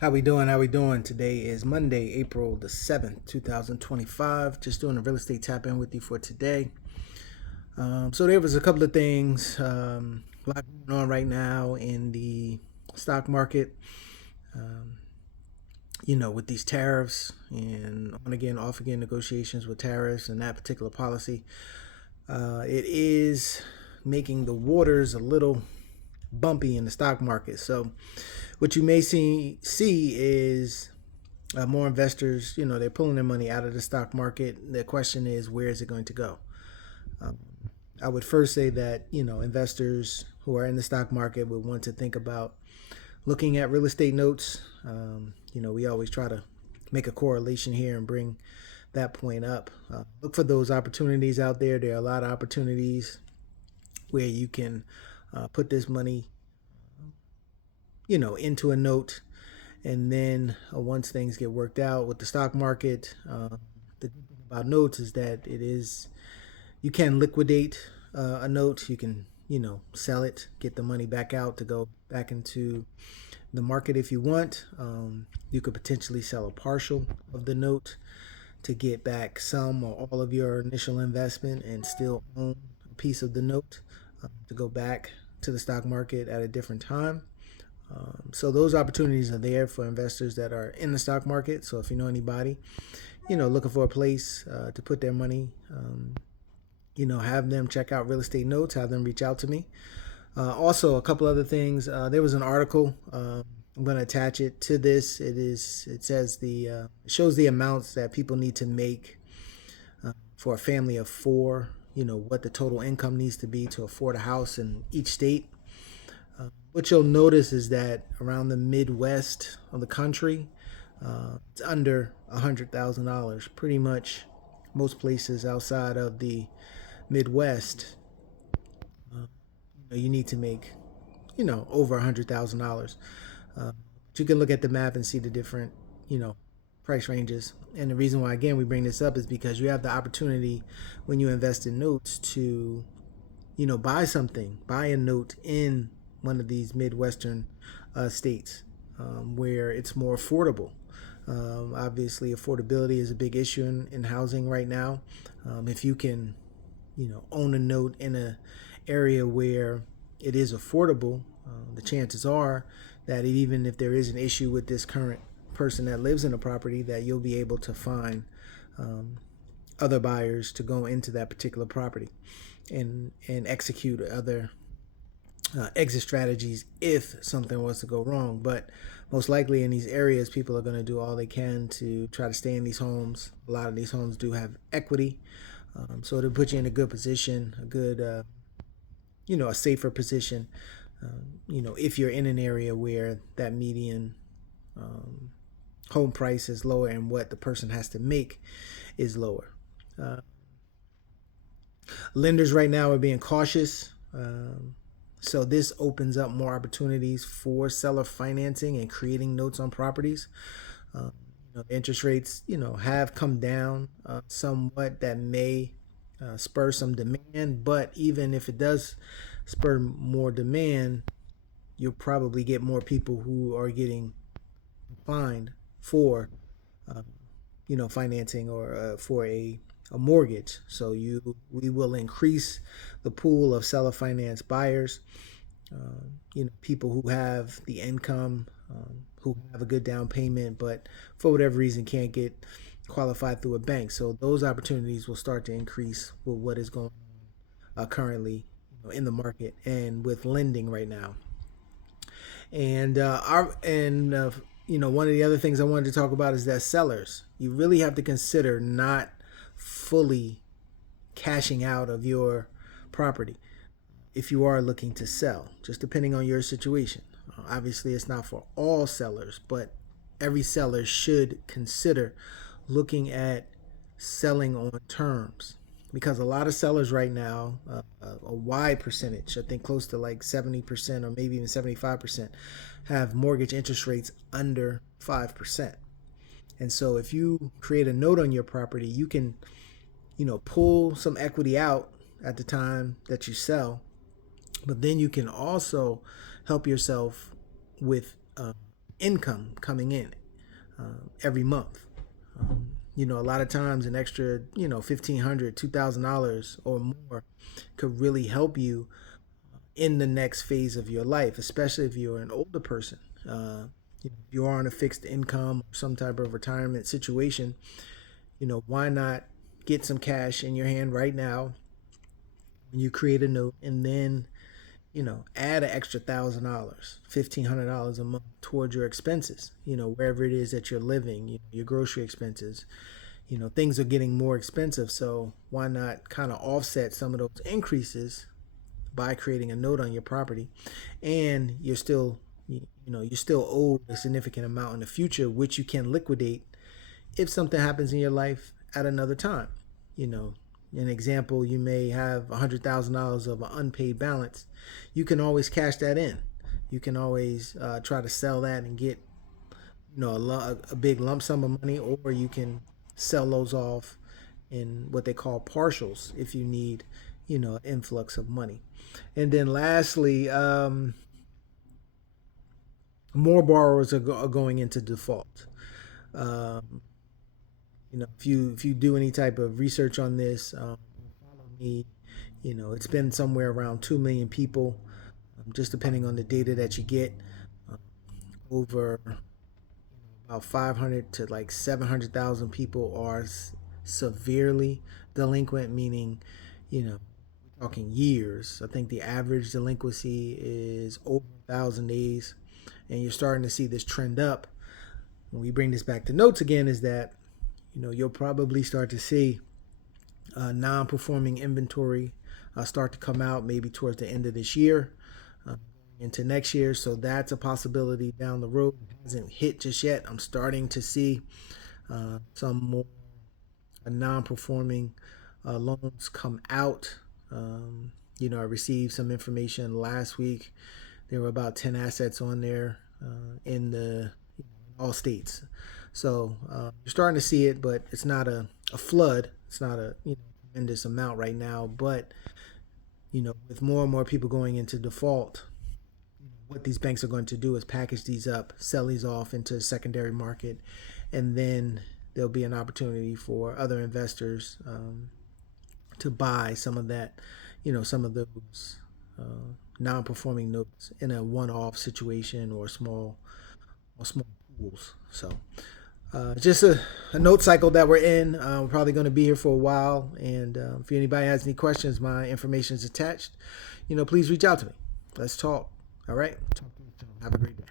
How we doing? How we doing? Today is Monday, April the 7th, 2025. Just doing a real estate tap in with you for today. So there was a couple of things, a lot going on right now in the stock market. Um, with these tariffs and on again, off again negotiations with tariffs and that particular policy, it is making the waters a little bumpy in the stock market. So what you may see is more investors, they're pulling their money out of the stock market. The question is, where is it going to go? Um, I would first say that, investors who are in the stock market would want to think about looking at real estate notes. We always try to make a correlation here and bring that point up. Look for those opportunities out there. There are a lot of opportunities where you can put this money, into a note. And then once things get worked out with the stock market, the good thing about notes is that you can liquidate a note. You can, sell it, get the money back out to go back into the market if you want. You could potentially sell a partial of the note to get back some or all of your initial investment and still own a piece of the note to go back to the stock market at a different time. So those opportunities are there for investors that are in the stock market. So if you know anybody, looking for a place to put their money, have them check out real estate notes, have them reach out to me. Also, a couple other things. There was an article. I'm going to attach it to this. It says it shows the amounts that people need to make for a family of four. What the total income needs to be to afford a house in each state. What you'll notice is that around the Midwest of the country, it's under $100,000. Pretty much most places outside of the Midwest, uh, you need to make, over $100,000. But you can look at the map and see the different, you know, price ranges. And the reason why, again, we bring this up is because you have the opportunity when you invest in notes to, buy something, buy a note in one of these Midwestern states where it's more affordable. Obviously, affordability is a big issue in housing right now. If you can, own a note in a area where it is affordable, the chances are that even if there is an issue with this current person that lives in a property, that you'll be able to find um, other buyers to go into that particular property and execute other exit strategies if something was to go wrong. But most likely in these areas, people are going to do all they can to try to stay in these homes. A lot of these homes do have equity, so it'll put you in a good position, a good, a safer position. If you're in an area where that median um, home price is lower and what the person has to make is lower. Uh, Lenders right now are being cautious. So this opens up more opportunities for seller financing and creating notes on properties. The interest rates, have come down somewhat. That may spur some demand, but even if it does spur more demand, you'll probably get more people who are getting fined for uh, financing or for a mortgage. So we will increase the pool of seller finance buyers. People who have the income, who have a good down payment, but for whatever reason can't get qualified through a bank. So those opportunities will start to increase with what is going on currently in the market and with lending right now. And one of the other things I wanted to talk about is that sellers, you really have to consider not fully cashing out of your property if you are looking to sell, just depending on your situation. Obviously, it's not for all sellers, but every seller should consider looking at selling on terms, because a lot of sellers right now, a wide percentage, I think close to like 70% or maybe even 75%, have mortgage interest rates under 5%. And so if you create a note on your property, you can, pull some equity out at the time that you sell, but then you can also help yourself with income coming in every month. A lot of times an extra, $1,500, $2,000 or more could really help you in the next phase of your life, especially if you're an older person. If you are on a fixed income or some type of retirement situation, why not get some cash in your hand right now when you create a note, and then add an extra $1,000, $1,500 a month towards your expenses, wherever it is that you're living, your grocery expenses. Things are getting more expensive. So why not kind of offset some of those increases by creating a note on your property? And you're still owed a significant amount in the future, which you can liquidate if something happens in your life at another time. An example, you may have $100,000 of an unpaid balance. You can always cash that in. You can always try to sell that and get a big lump sum of money, or you can sell those off in what they call partials if you need an influx of money. And then lastly, more borrowers are going into default. Um, if you do any type of research on this, follow me. It's been somewhere around 2 million people, just depending on the data that you get. Um, Over about 500 to like 700,000 people are severely delinquent, meaning, we're talking years. I think the average delinquency is over 1,000 days, and you're starting to see this trend up. When we bring this back to notes again, is that you'll probably start to see non-performing inventory start to come out maybe towards the end of this year, into next year. So that's a possibility down the road. It hasn't hit just yet. I'm starting to see some more non-performing loans come out. I received some information last week. There were about 10 assets on there in all states. So you're starting to see it, but it's not a flood. It's not a tremendous amount right now. But with more and more people going into default, what these banks are going to do is package these up, sell these off into the secondary market, and then there'll be an opportunity for other investors to buy some of that, some of those non-performing notes in a one-off situation or small pools. So just a note cycle that we're in. We're probably going to be here for a while, and if anybody has any questions, my information is attached. Please reach out to me. Let's talk. All right. Have a great day.